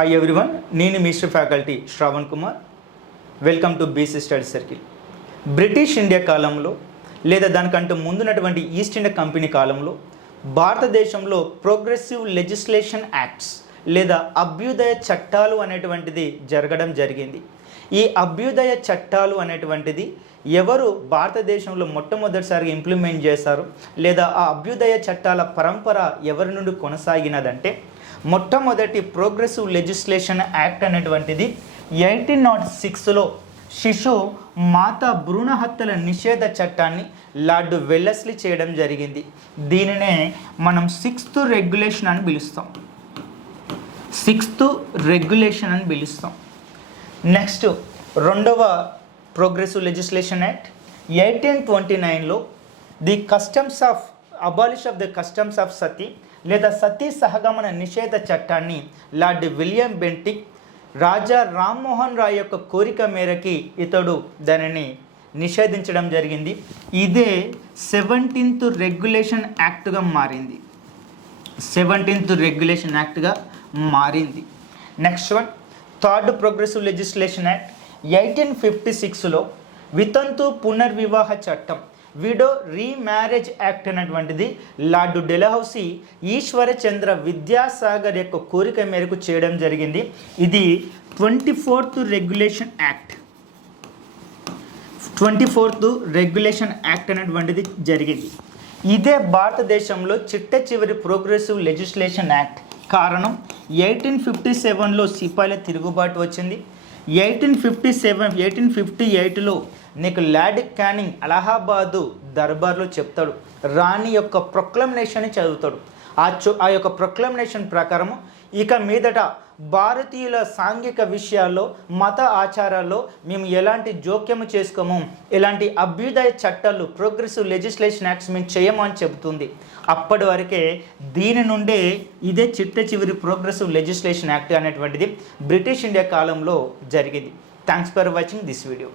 Hi everyone, నేను mister faculty Shravan Kumar. Welcome to BC study circle. British India కాలంలో లేదా దానికంటే ముందున్నటువంటి ఈస్ట్ ఇండియా కంపెనీ కాలంలో భారతదేశంలో ప్రోగ్రెసివ్ లెజిస్లేషన్ యాక్ట్స్ లేదా అభ్యుదయ చట్టాలు అనేటువంటిది జరగడం జరిగింది. ఈ అభ్యుదయ చట్టాలు అనేటువంటిది ఎవరు భారతదేశంలో మొట్టమొదటిసారిగా ఇంప్లిమెంట్ చేశారు లేదా ఆ అభ్యుదయ చట్టాల పరంపర ఎవరి నుండి కొనసాగినదంటే మొట్టమొదటి ప్రోగ్రెసివ్ లెజిస్లేషన్ యాక్ట్ అనేటువంటిది 1806లో శిశు మాతా భ్రూణ హత్యల నిషేధ చట్టాన్ని లార్డ్ వెల్లెస్లీ చేయడం జరిగింది. దీనినే మనం 6th రెగ్యులేషన్ అని పిలుస్తాం. 6th రెగ్యులేషన్ అని పిలుస్తాం. నెక్స్ట్ రెండవ ప్రోగ్రెసివ్ లెజిస్లేషన్ యాక్ట్ 1829లో the customs of abolish of the customs of sati లేదా సతీ సహగమన నిషేధ చట్టాన్ని Lord William Bentinck Raja Rammohan Roy యొక్క కోరిక మేరకి ఇతడు దానిని నిషేధించడం జరిగింది. ఇదే 17th రెగ్యులేషన్ యాక్ట్గా మారింది. 17th రెగ్యులేషన్ యాక్ట్గా మారింది. Next one third progressive legislation act 1856లో వితంతు పునర్వివాహ చట్టం విడో రీమ్యారేజ్ యాక్ట్ అనేటువంటిది లార్డ్ డెలహౌసీ ఈశ్వరచంద్ర విద్యాసాగర్ యొక్క కోరిక మేరకు చేయడం జరిగింది. ఇది 24th regulation act. 24th regulation act అనేటువంటిది జరిగింది. ఇదే భారతదేశంలో చిట్ట చివరి ప్రోగ్రెసివ్ లెజిస్లేషన్ యాక్ట్. కారణం 1857లో సిపాయిల తిరుగుబాటు వచ్చింది. 1858లో నీకు లార్డ్ క్యానింగ్ అలహాబాదు దర్బార్లో చెప్తాడు, రాణి యొక్క ప్రొక్లమేషన్ చదువుతాడు. ఆ యొక్క ప్రొక్లమేషన్ ప్రకారం ఇక మీదట భారతీయుల సాంఘిక విషయాల్లో మత ఆచారాల్లో మేము ఎలాంటి జోక్యము చేసుకోము, ఎలాంటి అభ్యుదయ చట్టాలు ప్రోగ్రెసివ్ లెజిస్లేషన్ యాక్ట్స్ మేము చేయము అని చెబుతుంది. అప్పటి వరకే దీని నుండే ఇదే చిట్ట చివరి ప్రోగ్రెసివ్ లెజిస్లేషన్ యాక్ట్ అనేటువంటిది బ్రిటిష్ ఇండియా కాలంలో జరిగింది. Thanks for watching this video.